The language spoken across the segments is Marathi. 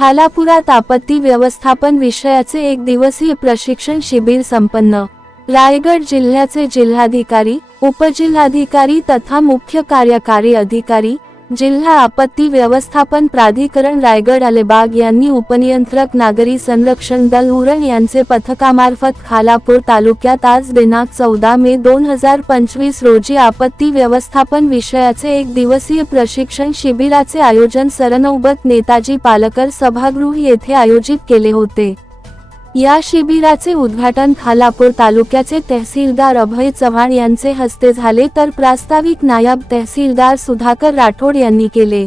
खालापुरात आपत्ती व्यवस्थापन विषयाचे एक दिवसीय प्रशिक्षण शिबिर संपन्न. रायगड जिल्ह्याचे जिल्हाधिकारी उपजिल्हाधिकारी तथा मुख्य कार्यकारी अधिकारी जिल्हा आपत्ती व्यवस्थापन प्राधिकरण रायगड अलिबाग यांनी उपनियंत्रक नागरी संरक्षण दल उरण यांचे पथकामार्फत खालापूर तालुक्यात आज दिनांक चौदा मे दोन हजार पंचवीस रोजी आपत्ती व्यवस्थापन विषयाचे एक दिवसीय प्रशिक्षण शिबिराचे आयोजन सरनौबत नेताजी पालकर सभागृह येथे आयोजित केले होते. या शिबिराचे उद्घाटन खालापूर तालुक्याचे तहसीलदार अभय चव्हाण यांचे हस्ते झाले तर प्रास्ताविक नायब तहसीलदार सुधाकर राठोड यांनी केले.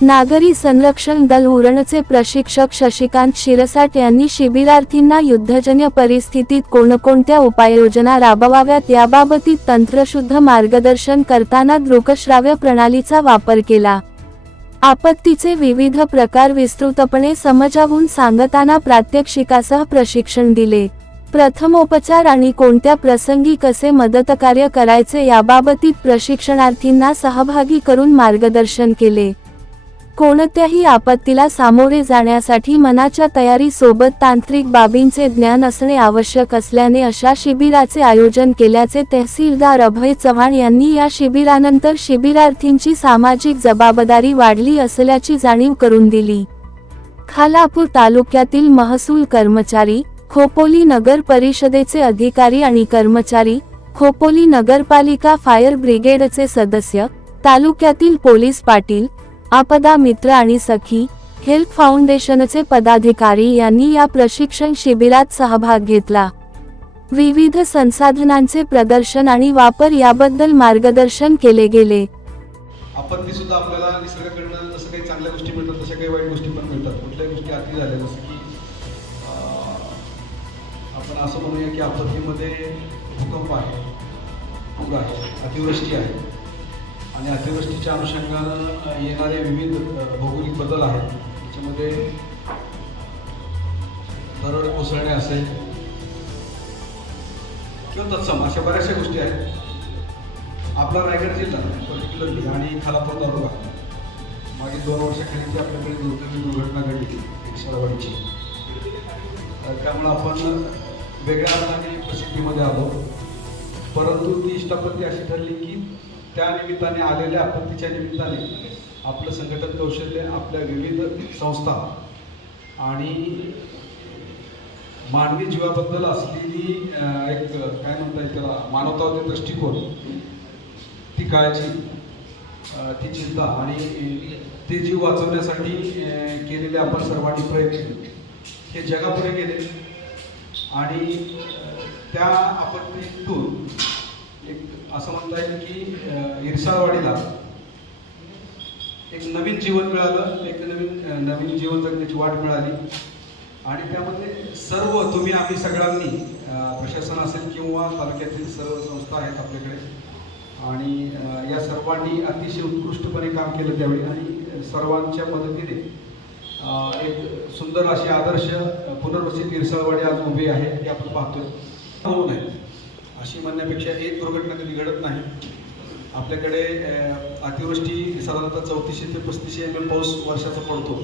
नागरी संरक्षण दल उरणचे प्रशिक्षक शशिकांत शिरसाट यांनी शिबिरार्थींना युद्धजन्य परिस्थितीत कोणकोणत्या उपाययोजना राबवाव्यात याबाबतीत तंत्रशुद्ध मार्गदर्शन करताना दृकश्राव्य प्रणालीचा वापर केला. आपत्तीचे विविध प्रकार विस्तृतपणे समजावून सांगताना प्रात्यक्षिकासह प्रशिक्षण दिले. प्रथमोपचार आणि कोणत्या प्रसंगी कसे मदतकार्य करायचे याबाबतीत प्रशिक्षणार्थींना सहभागी करून मार्गदर्शन केले. कोणत्याही आपत्तीला सामोरे जाण्यासाठी मनाच्या तयारीसोबत तांत्रिक बाबींचे ज्ञान असणे आवश्यक असल्याने अशा शिबिराचे आयोजन केल्याचे तहसीलदार अभय चव्हाण यांनी या शिबिरानंतर शिबिरार्थींची सामाजिक जबाबदारी वाढली असल्याची जाणीव करून दिली. खालापूर तालुक्यातील महसूल कर्मचारी खोपोली नगर परिषदेचे अधिकारी आणि कर्मचारी खोपोली नगरपालिका फायर ब्रिगेडचे सदस्य तालुक्यातील पोलीस पाटील आपदा मित्र आणि सखी हेल्प फाउंडेशनचे पदाधिकारी यांनी या प्रशिक्षण शिबिरात सहभाग घेतला. विविध संसाधनांचे प्रदर्शन आणि वापर याबद्दल मार्गदर्शन केले गेले. आपत्ती सुद्धा आपल्याला निसर्गाकडनं जसं काही चांगल्या गोष्टी मिळतात तशा काही वाईट गोष्टी पण मिळतात. कुठल्याही गोष्टी अति झाल्या जसं की आपण असं म्हणूया की आपत्तीमध्ये भूकंप आहे पूर आहे अतिवृष्टी आहे. आणि अतिवृष्टीच्या अनुषंगानं येणारे विविध भौगोलिक बदल आहेत. त्याच्यामध्ये दरड कोसळणे असेल किंवा तत्सम अशा बऱ्याचशा गोष्टी आहेत. आपला रायगड जिल्हा पर्टिक्युलरली आणि खालापूर तालुका. मागील दोन वर्षाखाली जी आपल्याकडे दुर्दैवी दुर्घटना घडली रिक्षावाडीची त्यामुळं आपण वेगळ्या अर्थाने प्रसिद्धीमध्ये आलो. परंतु ती इष्टापत्ती अशी ठरली की त्या निमित्ताने आलेल्या आपत्तीच्या निमित्ताने आपलं संघटन कौशल्य आपल्या विविध संस्था आणि मानवी जीवाबद्दल असलेली एक काय म्हणता येईल त्याला मानवतावादी दृष्टिकोन ती काळजी ती चिंता आणि ते जीव वाचवण्यासाठी केलेले आपण सर्वांनी प्रयत्न हे जगापुढे गेले आणि त्या आपत्तीतून एक असं म्हणता येईल की इरसाळवाडीला एक नवीन जीवन मिळालं एक नवीन नवीन जीवन जगण्याची वाट मिळाली. आणि त्यामध्ये सर्व तुम्ही आम्ही सगळ्यांनी प्रशासन असेल किंवा तालुक्यातील सर्व संस्था आहेत आपल्याकडे आणि या सर्वांनी अतिशय उत्कृष्टपणे काम केलं त्यावेळी. आणि सर्वांच्या मदतीने एक सुंदर अशी आदर्श पुनर्वसित इरसाळवाडी आज उभी आहे हे आपण पाहतोय. होऊ नये अशी म्हणण्यापेक्षा एक दुर्घटना कधी घडत नाही. आपल्याकडे अतिवृष्टी साधारणतः चौतीसशे ते पस्तीसशे एम एम पाऊस वर्षाचा पडतो.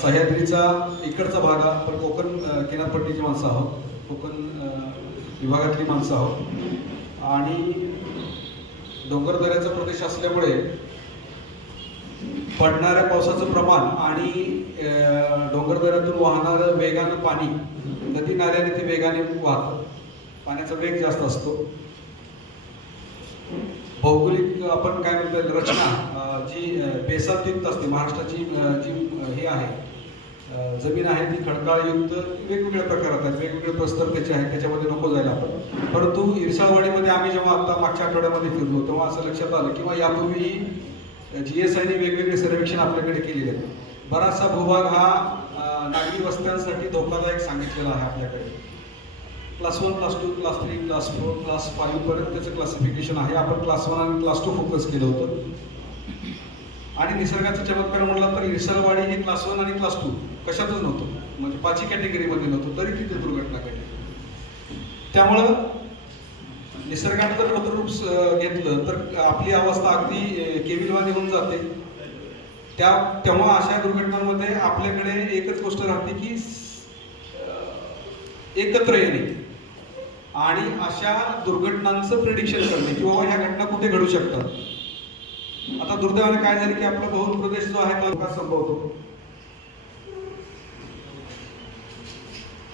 सह्याद्रीचा इकडचा भाग हा पण कोकण किनारपट्टीची माणसं आहोत. कोकण विभागातली माणसं आहोत. आणि डोंगरदऱ्याचा प्रदेश असल्यामुळे पडणाऱ्या पावसाचं प्रमाण आणि डोंगरदऱ्यातून वाहणारं वेगानं पाणी नदी नाल्याने ते वेगाने वाहतं. पाण्याचा वेग जास्त असतो. भौगोलिक आपण काय म्हणतो रचना जी बेसातयुक्त असते महाराष्ट्राची जी हे आहे जमीन आहे ती खडकाळयुक्त वेगवेगळ्या प्रकारात आहेत वेगवेगळे प्रस्तर त्याचे आहेत त्याच्यामध्ये नको जायला आपण. परंतु इरसाळवाडीमध्ये आम्ही जेव्हा आता मागच्या आठवड्यामध्ये फिरलो तेव्हा असं लक्षात आलं किंवा यापूर्वीही जी एस आयने वेगवेगळे सर्वेक्षण आपल्याकडे केलेले आहेत. बराचसा भूभाग हा नागरी वस्त्यांसाठी धोकादायक सांगितलेला आहे आपल्याकडे. Class one class two class three class four class फाईव्हपर्यंत त्याचं क्लासिफिकेशन आहे. आपण क्लास वन आणि क्लास टू फोकस केलं होतं. आणि निसर्गाचा चमत्कार म्हटलं तर निसर्गवाडी हे क्लास वन आणि क्लास टू कशातच नव्हतं. म्हणजे पाचही कॅटेगरीमध्ये नव्हतं तरी तिथे दुर्घटना घडली. त्यामुळं निसर्गाने जर रौद्ररूप घेतलं तर आपली अवस्था अगदी केविलवादी होऊन जाते. त्या तेव्हा अशा दुर्घटनांमध्ये आपल्याकडे एकच गोष्ट राहते की एकत्र येणे. आणि अशा दुर्घटनांचं प्रिडिक्शन करणे की बाबा ह्या घटना कुठे घडू शकतात? आता दुर्दैवाने काय झालं की आपला बहुल प्रदेश जो आहे तो संभवतो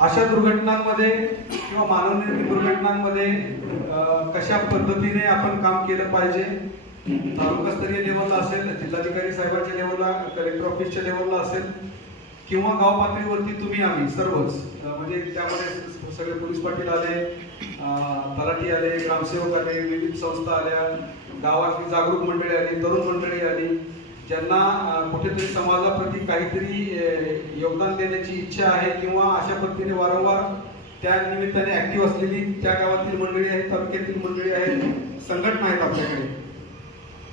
अशा दुर्घटनांमध्ये किंवा मानवनिर्मित दुर्घटनांमध्ये अं, कशा पद्धतीने आपण काम केलं पाहिजे? तालुकास्तरीय लेवलला असेल जिल्हाधिकारी साहेबांच्या लेवलला कलेक्टर ऑफिसच्या लेवलला असेल किंवा गाव पातळीवरती तुम्ही आम्ही सर्वच. म्हणजे त्यामध्ये सगळे पोलीस पाटील आले तलाठी आले ग्रामसेवक आले विविध संस्था आल्या गावातली जागरूक मंडळी आली तरुण मंडळी आली ज्यांना कुठेतरी समाजाप्रती काहीतरी योगदान देण्याची इच्छा आहे किंवा अशा पद्धतीने वारंवार त्या निमित्ताने ऍक्टिव्ह असलेली त्या गावातील मंडळी आहेत तालुक्यातील मंडळी आहेत संघटना आहेत आपल्याकडे.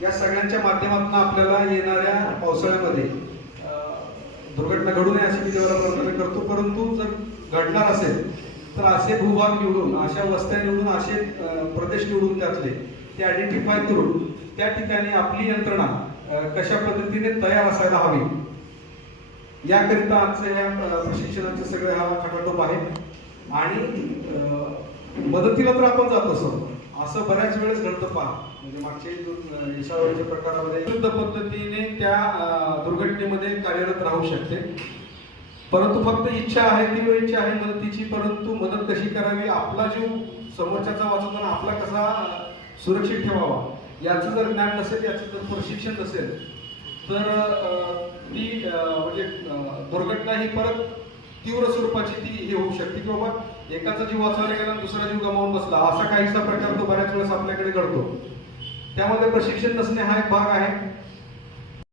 या सगळ्यांच्या माध्यमातून आपल्याला येणाऱ्या पावसाळ्यामध्ये दुर्घटना घडू नये अशी मी देवाला प्रार्थना करतो. परंतु जर घडणार असेल तर असे भूभाग निवडून अशा वस्त्या निवडून असे प्रदेश निवडून त्यातले ते आयडेंटिफाय करून त्या ठिकाणी आपली यंत्रणा कशा पद्धतीने तयार असायला हवी याकरिता आजचे या प्रशिक्षणाचे सगळे हा खटाटोप आहे. आणि मदतीला तर आपण जातो सर असं बऱ्याच वेळेस घडतं पहा म्हणजे मागच्या यशावरच्या प्रकारामध्ये शुद्ध पद्धतीने त्या दुर्घटनेमध्ये कार्यरत राहू शकते. परंतु फक्त इच्छा आहे ती इच्छा आहे मदतीची परंतु मदत कशी करावी आपला जीव समोरच्याचा वाचवताना आपला कसा सुरक्षित ठेवावा याचं जर ज्ञान नसेल याचं जर प्रशिक्षण नसेल तर ती म्हणजे दुर्घटना ही परत तीव्र स्वरूपाची ती हे होऊ शकते की बाबा एकाचा जीव वाचवायला गेला दुसरा जीव गमावून बसला असा काहीसा प्रकार तो बऱ्याच वेळेस आपल्याकडे घडतो. त्यामध्ये प्रशिक्षण नसणे हा एक भाग आहे.